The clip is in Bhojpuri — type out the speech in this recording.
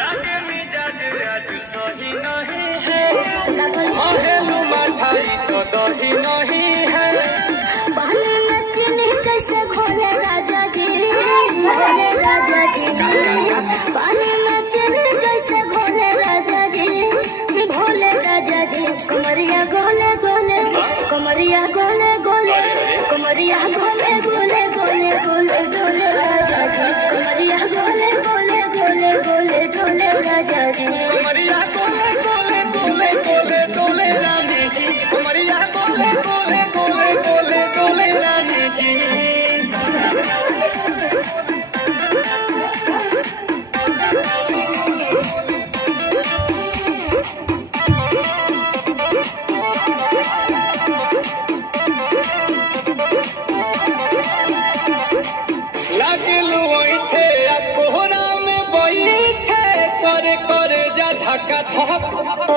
लागे मिजाज आज सही नहीं है, महलू मठाई तो दही नहीं है। पानी में चीनी जैसे घोले राजा जी, घोले राजा जी। पानी में चीनी जैसे घोले राजा जी, भोले राजा जी। कमरिया गोले गोले, कमरिया गोले गोले, कमरिया गोले गोले गोले गोले डोले राजा जी। कमरिया गोले गोले गोले गोले डोले राजा जी। कमरिया गोले गोले गोले गोले डोले रानी जी। कमरिया गोले गोले गोले गोले डोले रानी जी। लागलू ओइठे आ कोहरा में बैठे, करे करे जा धक्का धक।